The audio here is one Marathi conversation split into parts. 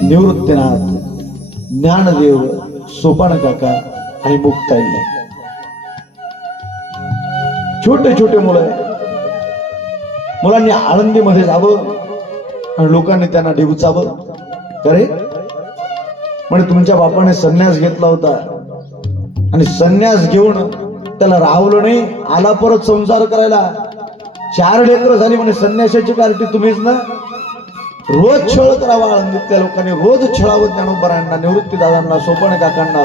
निवृत्तीनाथ ज्ञानदेव सोपान काका आणि मुक्ताई. छोटे छोटे मुलं आहे मुलांनी आळंदीमध्ये जावं आणि लोकांनी त्यांना डिवचावं करे म्हणजे तुमच्या बापाने संन्यास घेतला होता. आणि संन्यास घेऊन त्याला राहवलं नाही आला परत संसार करायला. चार लेकर झाली म्हणजे संन्यासाची पार्टी तुम्हीच ना? रोज छळ करावा आळंदीतल्या लोकांनी रोज छळावं ज्ञानोबरांना निवृत्ती दादांना सोपण काकांना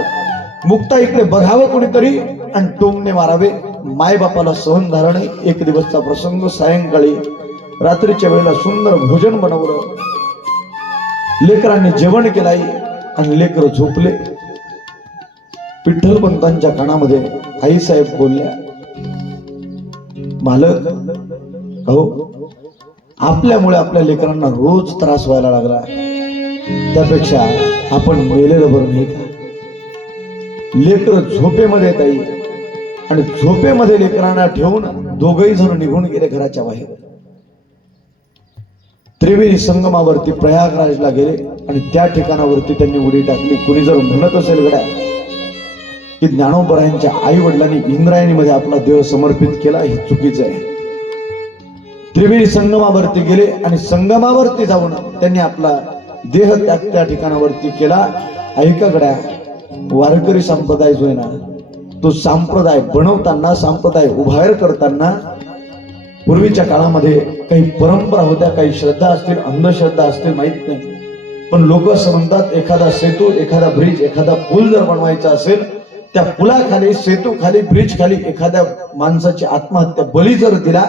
मुक्ता इकडे बघावं कोणीतरी आणि टोंगने मारावे. मायबापाला सहन धारण एक दिवसचा प्रसंग सायंकाळी रात्रीच्या वेळेला सुंदर भोजन बनवलं. लेकरांनी जेवण केलाय आणि लेकर झोपले. विठ्ठलपंतांच्या कानामध्ये आई साहेब बोलल्या मालक हो आपल्यामुळे आपल्या लेकरांना रोज त्रास व्हायला लागला. त्यापेक्षा आपण मेलेलं बरं नाही का? लेकर झोपेमध्ये येत आई आणि झोपेमध्ये लेकरांना ठेवून दोघही जण निघून गेले घराच्या बाहेर. त्रिवेणी संगमावरती प्रयागराजला गेले आणि त्या ठिकाणावरती त्यांनी उडी टाकली. कुणी जर म्हणत असेल गड्या की ज्ञानोबरायांच्या आई वडिलांनी इंद्रायणीमध्ये आपला देह समर्पित केला हे चुकीचं आहे. त्रिवेणी संगमावरती गेले आणि संगमावरती जाऊन त्यांनी आपला देह त्या त्या ठिकाणावरती केला. ऐका गड्या वारकरी संप्रदाय जो आहे ना तो संप्रदाय बनवताना संप्रदाय उभार करताना पूर्वीच्या काळामध्ये काही परंपरा होत्या काही श्रद्धा असतील अंधश्रद्धा असतील माहीत नाही. पण लोक असं म्हणतात एखादा सेतू एखादा ब्रिज एखादा पूल जर बनवायचा असेल त्या पुलाखाली सेतू खाली ब्रिज खाली एखाद्या माणसाची आत्महत्या बळी जर दिला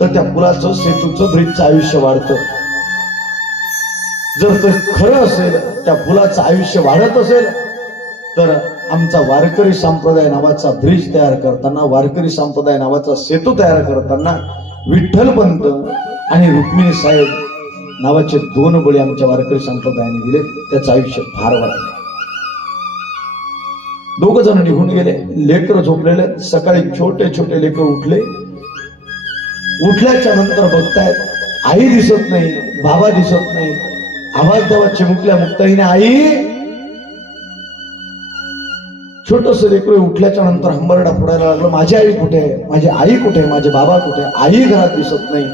तर त्या पुलाचं सेतूचं ब्रिजचं आयुष्य वाढतं. जर ते खरं असेल त्या पुलाचं आयुष्य वाढत असेल तर आमचा वारकरी संप्रदाय नावाचा ब्रिज तयार करताना वारकरी संप्रदाय नावाचा सेतू तयार करताना विठ्ठलपंत आणि रुक्मिणी साहेब नावाचे दोन बळी आमच्या वारकरी संप्रदायाने दिले. त्याचं आयुष्य फार वाढलं. दोघ जण निघून गेले. लेकर झोपलेले. सकाळी छोटे छोटे लेकर उठले. उठल्याच्या नंतर बघतायत आई दिसत नाही बाबा दिसत नाही. आवाज देवा चिमुकल्या मुक्ताईने आई छोटस लेकर उठल्याच्या नंतर हंबरडा फोडायला लागलो. माझी आई कुठे आहे? माझी आई कुठे आहे? माझे बाबा कुठे आहे? आई घरात दिसत नाही.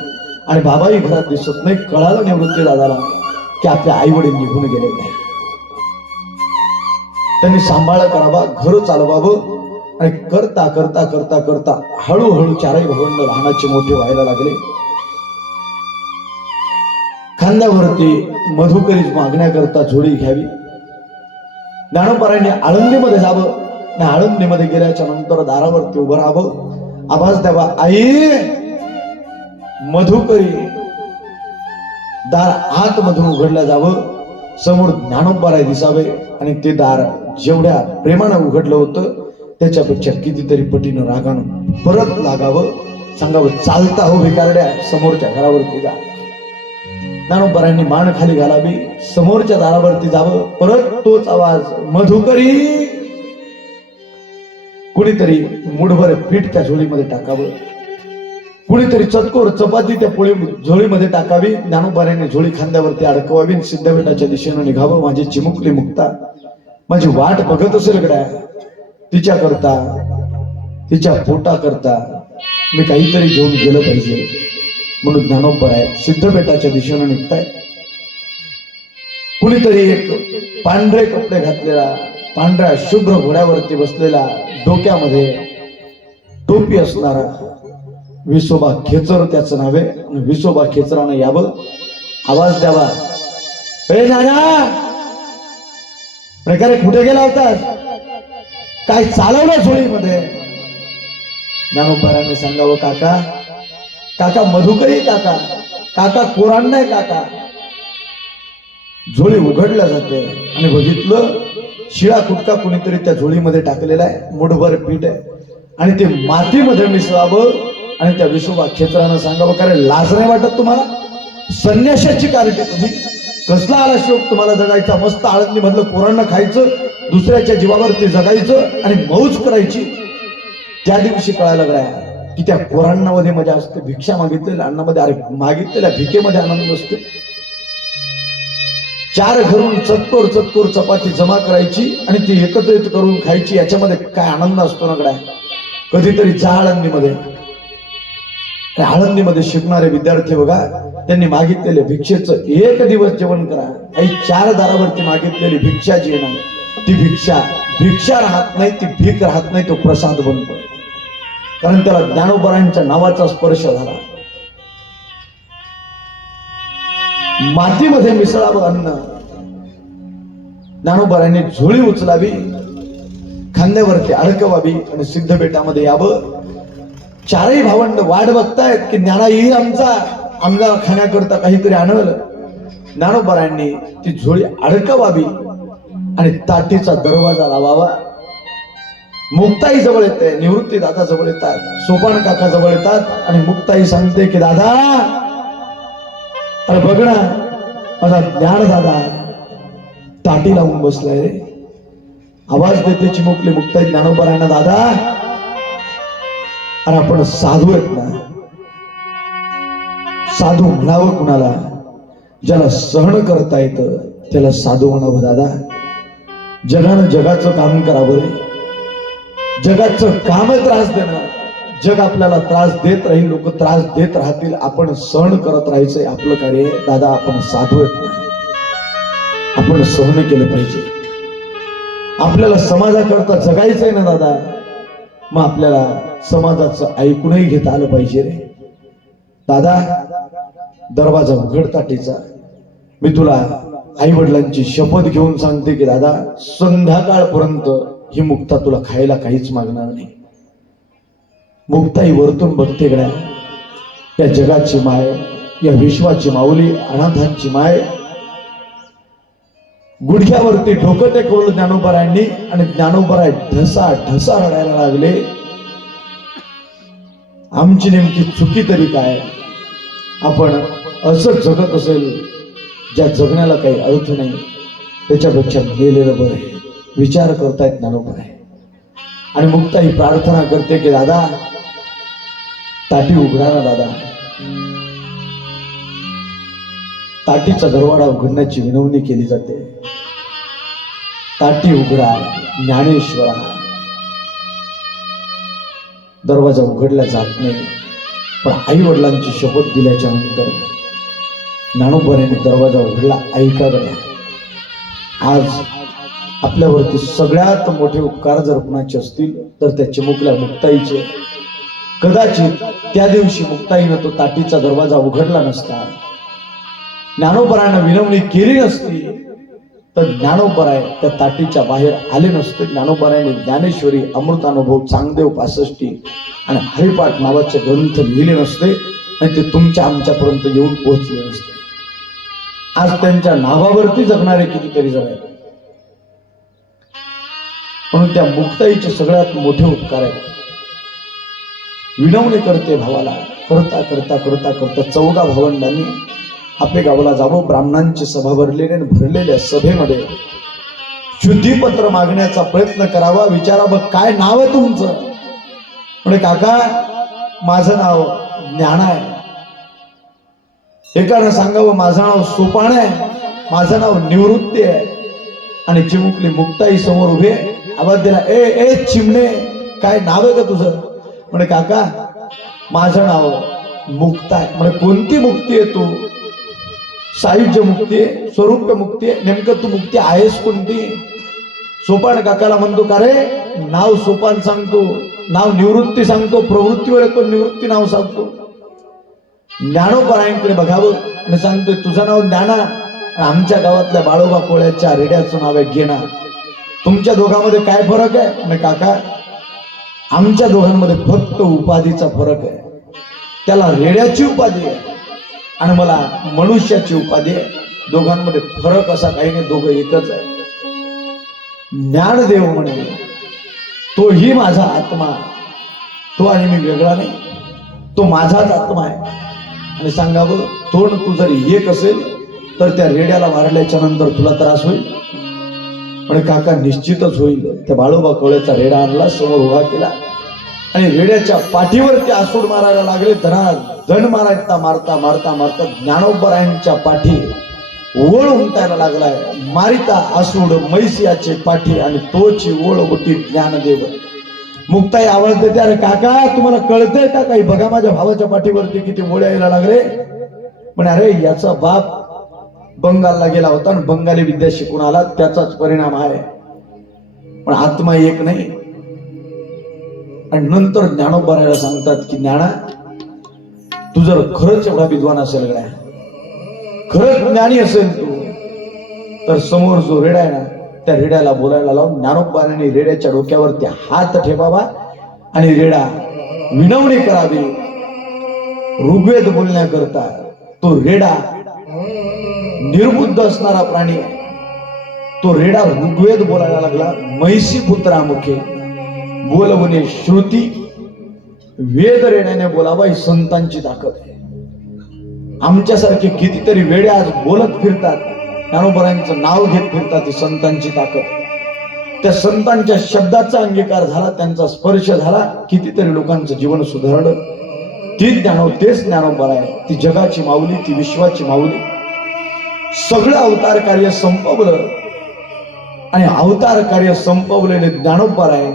आणि बाबाही घरात दिसत नाही. कळालं निवृत्ती दादाला की आपले आई वडील निघून गेले नाही. त्यांनी सांभाळ करावा घर चालवावं आणि करता करता करता करता हळूहळू चारही भावंड लहानाचे मोठे व्हायला लागले. खांद्यावरती मधुकरी मागण्याकरता झोडी घ्यावी. ज्ञानोपरांनी आळंदीमध्ये जावं आणि आळंदीमध्ये गेल्याच्यानंतर दारावरती उभं राहावं. आवाज द्यावा आई! मधुकरी दार आतमधून उघडलं जावं. समोर ज्ञानोपराय दिसावे आणि ते दार जेवढ्या प्रेमानं उघडलं होतं त्याच्यापेक्षा कितीतरी पटीनं रागानं परत लागावं सांगावं चालता हो भिकारड्या समोरच्या घरावरती जा. ज्ञानोबरांनी मान खाली घालावी समोरच्या दारावरती जावं परत तोच आवाज मधुकरी. कुणीतरी मुठभर पीठ त्या झोळीमध्ये टाकावं. कुणीतरी चतकोर चपाती त्या पोळी झोळीमध्ये टाकावी ज्ञानोबाऱ्याने झोळी खांद्यावरती अडकवावी सिद्धपीठाच्या दिशेनं निघावं माझी चिमुकली मुक्ता. माझी वाट बघत असेल गड्या. तिच्या करता तिच्या पोटा करता मी काहीतरी घेऊन गेलं पाहिजे. म्हणून ज्ञानोबर आहे सिद्धपेठाच्या दिशेनं निघताय कुणीतरी एक पांढरे कपडे घातलेला पांढऱ्या शुभ्र घोड्यावरती बसलेला डोक्यामध्ये टोपी असणारा विसोबा खेचर त्याचं नाव आहे. आणि विसोबा खेचरानं यावं. आवाज द्यावा. ए नाना! प्रकारे कुठे गेला होतास? काय चालवलं झोळीमध्ये ज्ञानोबारांनी सांगावं काका काका मधुकरी काका काका कोरांना काका. झोळी उघडल्या जाते आणि बघितलं शिळा कुटका कुणीतरी त्या झोळीमध्ये टाकलेला आहे मुठभर पीठ आहे. आणि ते मातीमध्ये मिसळावं आणि त्या विसोबा क्षेत्रानं सांगावं कारण लाज नाही वाटत तुम्हाला? संन्याशाची कार्य तुम्ही. कसला आला शोक तुम्हाला जगायचा? मस्त आळंदी मधलं कोरांना खायचं दुसऱ्याच्या जीवावरती जगायचं आणि मौज करायची त्या दिवशी कळायला लागलाय की त्या कोरांनामध्ये मजा असते भिक्षा मागितलेल्या अन्नामध्ये अरे मागितलेल्या भिकेमध्ये आनंद असतो चार घरून चतकोर चतकोर चपाती जमा करायची आणि ती एकत्रित करून खायची याच्यामध्ये काय आनंद असतो ना गड्या? कधीतरी जा आळंदीमध्ये त्या आळंदीमध्ये शिकणारे विद्यार्थी बघा त्यांनी मागितलेले भिक्षेचं एक दिवस जेवण करा. काही चार दारावरती मागितलेली भिक्षा जी येणार ती भिक्षा भिक्षा राहत नाही ती भीक राहत नाही तो प्रसाद बनतो. कारण त्याला ज्ञानोबरांच्या नावाचा स्पर्श झाला. मातीमध्ये मिसळावं अन्न. ज्ञानोबरांनी झोळी उचलावी खांद्यावरती अडकवावी आणि सिद्ध बेटामध्ये यावं. चारही भावंड वाट बघतायत की ज्ञाना येईल आमचा आमदार खाण्याकरता काहीतरी आणवलं ज्ञानोबरांनी ती झोळी अडकवावी आणि ताटीचा दरवाजा लावावा. मुक्ताई जवळ येते निवृत्ती दादा जवळ येतात सोपान काका जवळ येतात आणि मुक्ताई सांगते की दादा अरे बघ ना माझा ज्ञान दादा ताटी लावून बसलाय रे. आवाज देते चिमुकले मुक्ताई ज्ञानोबरांना दादा? अरे आपण साधू आहेत ना. साधू म्हणावं कुणाला? ज्याला सहन करता येतं त्याला साधू म्हणावं दादा. जगानं जगाचं काम करावं रे. जगाचं काम त्रास देणार. जग आपल्याला त्रास देत राहील लोक त्रास देत राहतील. आपण सहन करत राहायचंय आपलं कार्य. दादा आपण साधू आहेत. आपण सहन केलं पाहिजे. आपल्याला समाजाकरता जगायचंय ना दादा? मग आपल्याला समाजाचं ऐकूनही घेता आलं पाहिजे रे. दादा दरवाजा उघडता टीचा मी तुला आई वडिलांची शपथ घेऊन सांगते की दादा संध्याकाळपर्यंत ही मुक्ता तुला खायला काहीच मागणार नाही. मुक्ताई वरतून बघते गड्या. या जगाची माय या विश्वाची माऊली अनाथांची माय. गुडघ्यावरती डोकं टेकवलं ज्ञानोबरायांनी आणि ज्ञानोबराय ढसा ढसा रडायला लागले. आमची नेमकी चुकी तरी काय? आपण असं जगत असेल ज्या जगण्याला काही अर्थ नाही त्याच्यापेक्षा गेलेलं बरं आहे. विचार करतायत ज्ञानोबर आहे आणि मुक्ताई प्रार्थना करते की दादा ताटी उघडा ना दादा. ताटीचा दरवाडा उघडण्याची विनवणी केली जाते. ताटी उघडा ज्ञानेश्वरा. दरवाजा उघडला जात नाही पण आई वडिलांची शपथ दिल्याच्या नंतर ज्ञानोबराने दरवाजा उघडला ऐका आज आपल्यावरती सगळ्यात मोठे उपकार जर कुणाचे असतील तर त्या चिमुकल्या मुक्ताईचे. कदाचित त्या दिवशी मुक्ताईनं तो ताटीचा दरवाजा उघडला नसता. ज्ञानोबरानं विनवणी केली नसती तर ज्ञानोपराय त्या ताटीच्या बाहेर आले नसते. ज्ञानोपरायने ज्ञानेश्वरी अमृतानुभव चांगदेव पासष्टी आणि हरिपाठ नावाचे ग्रंथ लिहिले नसते आणि ते तुमच्या आमच्यापर्यंत येऊन पोहोचले नसते. आज त्यांच्या नावावरती जगणारे कितीतरी जण आहेत. म्हणून त्या मुक्ताईचे सगळ्यात मोठे उपकार आहेत. विनवणी करते भावाला. करता करता करता करता चौदा भावंडांनी आपल्या गावाला जावं ब्राह्मणांची सभा भरलेली आणि भरलेल्या सभेमध्ये शुद्धीपत्र मागण्याचा प्रयत्न करावा विचारा बघ काय नाव आहे तुमचं. म्हणजे काका माझं नाव ज्ञान आहे. एकानं सांगावं माझं नाव सोपान आहे माझं नाव निवृत्ती आहे. आणि चिमुकली मुक्ताई समोर उभे आवाज दिला ए ए चिमणे काय नाव आहे का तुझं? म्हणे काका माझं नाव मुक्ता आहे म्हणे कोणती मुक्ती आहे तू? सायुज्य मुक्ती आहे स्वरूप मुक्ती आहे नेमकं तू मुक्ती आहेस कोणती? सोपान काकाला म्हणतो का रे नाव सोपान सांगतो नाव निवृत्ती सांगतो प्रवृत्तीवर वेळ तो निवृत्ती नाव सांगतो. ज्ञानोपरायणकडे बघावं आणि सांगतोय तुझं नाव ज्ञाना आणि आमच्या गावातल्या बाळोबा कोळ्याच्या रेड्याचं नाव आहे घेणा. तुमच्या दोघांमध्ये काय फरक आहे? आणि काका आमच्या दोघांमध्ये फक्त उपाधीचा फरक आहे. त्याला रेड्याची उपाधी आहे आणि मला मनुष्याची उपाधी आहे. दोघांमध्ये फरक असा काही नाही दोघं एकच आहे. ज्ञानदेव म्हणे तोही माझा आत्मा तो आणि मी वेगळा नाही. तो माझाच आत्मा आहे. आणि सांगावं तोंड तू जर एक असेल तर त्या रेड्याला मारल्याच्या नंतर तुला त्रास होईल. पण काका निश्चितच होईल. त्या बाळोबा कवळ्याचा रेडा आणला समोर उभा केला. आणि रेड्याच्या पाठीवर ते आसूड मारायला लागले. धना धन मारायचा मारता मारता मारता ज्ञानोबरायांच्या पाठी ओळ उमटायला लागलाय. मारिता आसूड मैसियाचे पाठी आणि तोची ओळ उठी ज्ञानदेव. मुक्ताई आवाज देते. अरे काका तुम्हाला कळतंय का काही? बघा माझ्या भावाच्या पाठीवरती किती मोड्या यायला लागले. पण अरे याचा बाप बंगालला गेला होता आणि बंगाली विद्या शिकून आला. त्याचाच परिणाम आहे. पण आत्मा एक नाही. आणि नंतर ज्ञानोबरायला सांगतात की ज्ञाना तू जर खरंच एवढा विद्वान असेल गड्या खरंच ज्ञानी असेल तू तर समोर जो रेडा आहे ना त्या रेड्याला बोलायला लावून ज्ञानोबाने रेड्याच्या डोक्यावरती हात ठेवावा आणि रेडा विनवणी करावी. ऋग्वेद बोलण्याकरता तो रेडा निर्बुद्ध असणारा प्राणी. तो रेडा ऋग्वेद बोलायला लागला. म्हैसी पुत्रामुखे. बोलवणे श्रुती वेद रेड्याने बोलावा ही संतांची ताकद आहे. आमच्यासारखे कितीतरी वेडे आज बोलत फिरतात. ज्ञानोबरांचं नाव घेत फिरतात ही संतांची ताकद. त्या संतांच्या शब्दाचा अंगीकार झाला त्यांचा स्पर्श झाला कितीतरी लोकांचं जीवन सुधारलं. ती ज्ञानो तेच ज्ञानोबर आहे ती जगाची माऊली ती विश्वाची माऊली. सगळं अवतार कार्य संपवलं. आणि अवतार कार्य संपवलेले ज्ञानोबर आहे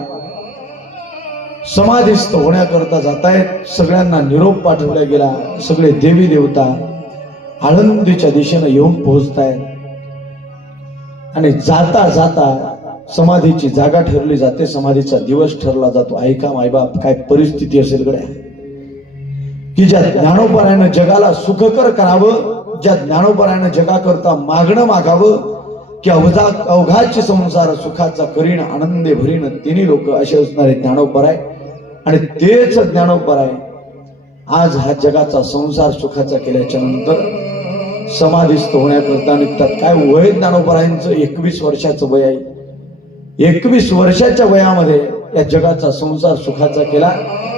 समाधिस्थ होण्याकरता जात आहेत सगळ्यांना निरोप पाठवला गेला. सगळे देवी देवता आळंदीच्या दिशेनं येऊन पोहोचतायत. आणि जाता जाता समाधीची जागा ठरली जाते समाधीचा दिवस ठरला जातो. ऐका मायबाप काय परिस्थिती असेल गड्या? की ज्या ज्ञानोपरायनं जगाला सुखकर करावं ज्या ज्ञानोपरायनं जगाकरता मागणं मागावं की अवधा अवघाचे संसार सुखाचा करीण आनंदे भरीण तिन्ही लोक असे असणारे ज्ञानोपराय. आणि तेच ज्ञानोपराय आज हा जगाचा संसार सुखाचा केल्याच्यानंतर समाधिस्थ होण्याकरता निघतात. काय वय ज्ञानोपरायांचं एकवीस वर्षाचं वय आहे. एकवीस वर्षाच्या वयामध्ये या जगाचा संसार सुखाचा केला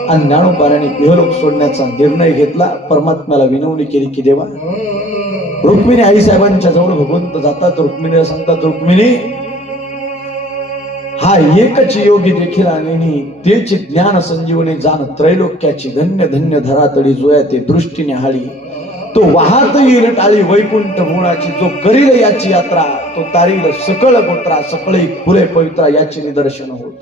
आणि ज्ञानोपाराने देहलोक सोडण्याचा निर्णय घेतला. परमात्म्याला विनवणी केली की देवा रुक्मिणी आई साहेबांच्या जवळ भगवंत जातात. रुक्मिणीला सांगतात रुक्मिणी हा एकच योगी देखील आणि तेच ज्ञान संजीवनी जाण त्रैलोक्याची धन्य धन्य धरातळी जोया ते दृष्टीने हाळी तो वाहत येईल टाळी वैकुंठ मुळाची जो करील याची यात्रा तो तारील सकळ गोत्रा सकळी फुले पवित्रा याचे निदर्शन होत.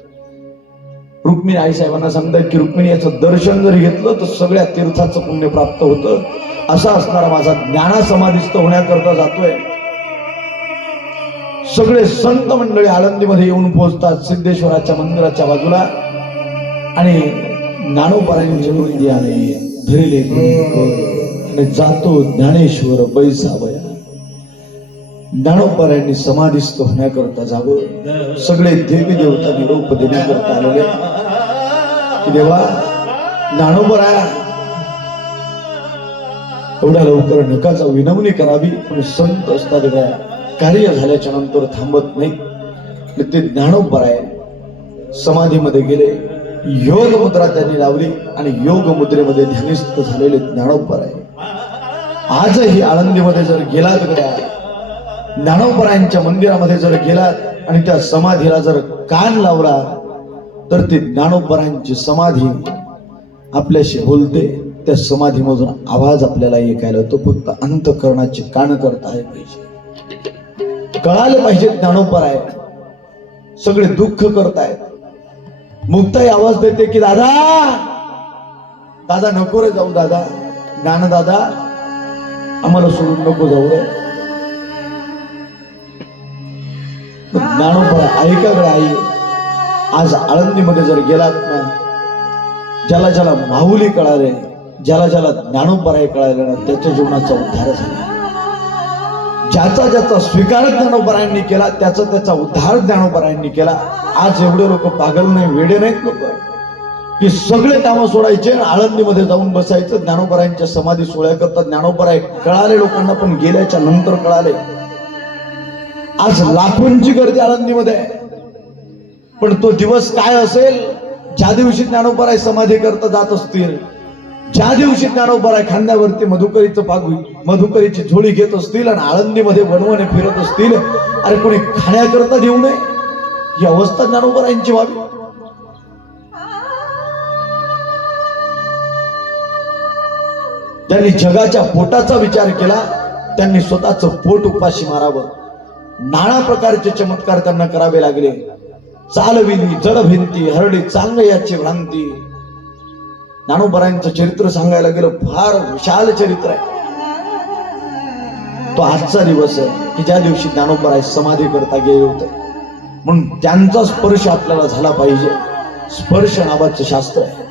रुक्मिणी आई साहेबांना सांगतात की रुक्मिणी याचं दर्शन जर घेतलं तर सगळ्या तीर्थाचं पुण्य प्राप्त होतं. असा असणारा माझा ज्ञाना समाधिस्थ होण्याकरता जातोय. सगळे संत मंडळी आळंदीमध्ये येऊन पोहोचतात सिद्धेश्वराच्या मंदिराच्या बाजूला. आणि ज्ञानोपरांची वृत्ती आली धरिले आणि जातो ज्ञानेश्वर बैसावया. ज्ञानोपरांनी समाधिस्थ होण्याकरता जावं. सगळे देवी देवता निरोप देण्याकरता आलेले. की देवा ज्ञानोपरा एवढ्या लवकर नका जाऊ विनवणी करावी पण संत असतात काय कार्य झाल्याच्यानंतर थांबत नाही. ते ज्ञानोबर आहे समाधीमध्ये गेले. योग मुद्रा त्यांनी लावली आणि योग मुद्रेमध्ये ध्यानिस्थ झालेले ज्ञानोपर आहे. आजही आळंदीमध्ये जर गेलात ज्ञानोपरायांच्या मंदिरामध्ये जर गेलात आणि त्या समाधीला जर कान लावला तर ते ज्ञानोपरायांची समाधी आपल्याशी बोलते. त्या समाधीमधून आवाज आपल्याला ऐकायला येतो. फक्त अंतकरणाची कान करता आहे पाहिजे. कळाले पाहिजे ज्ञानोपराय. सगळे दुःख करतायत. मुक्ताई आवाज देते की दादा! दादा नको रे जाऊ दादा. ज्ञान दादा आम्हाला सोडून नको जाऊ रे. ज्ञानोबा ऐका गड आई. आज आळंदीमध्ये जर गेलात ना ज्याला ज्याला माहुली कळाले ज्याला ज्याला ज्ञानोपराय कळाले ना त्याच्या जीवनाचा उद्धार झाला. ज्याचा ज्याचा स्वीकार ज्ञानोपरायांनी केला त्याचा त्याचा उद्धार ज्ञानोपरायांनी केला. आज एवढे लोक पागल नाही वेडे नाहीत लोक. की सगळे कामं सोडायचे आणि आळंदीमध्ये जाऊन बसायचं. ज्ञानोपरायांच्या समाधी सोहळ्याकरता ज्ञानोपराय कळाले लोकांना पण गेल्याच्यानंतर कळाले. आज लाखोंची गर्दी आळंदीमध्ये आहे. पण तो दिवस काय असेल? ज्या दिवशी ज्ञानोपराय समाधी करता जात असतील ज्या दिवशी ज्ञानोपराय खांद्यावरती मधुकरीचं पागू मधुकरीची झोळी घेत असतील आणि आळंदीमध्ये वनवणे फिरत असतील अरे कोणी खाण्याकरता देऊ नये? ही अवस्था ज्ञानोबरायांची व्हावी. त्यांनी जगाच्या पोटाचा विचार केला त्यांनी स्वतःच पोट उपाशी मारावं. नाना प्रकारचे चमत्कार त्यांना करावे लागले. चालविली जड भिंती हरडी चांग याची भ्रांती. ज्ञानोबरायांचं चरित्र सांगायला गेलं फार विशाल चरित्र आहे. तो आजचा दिवस आहे की ज्या दिवशी ज्ञानोपराय समाधी करता गेले होते. म्हणून त्यांचा स्पर्श आपल्याला झाला पाहिजे. स्पर्श नावाचं शास्त्र आहे.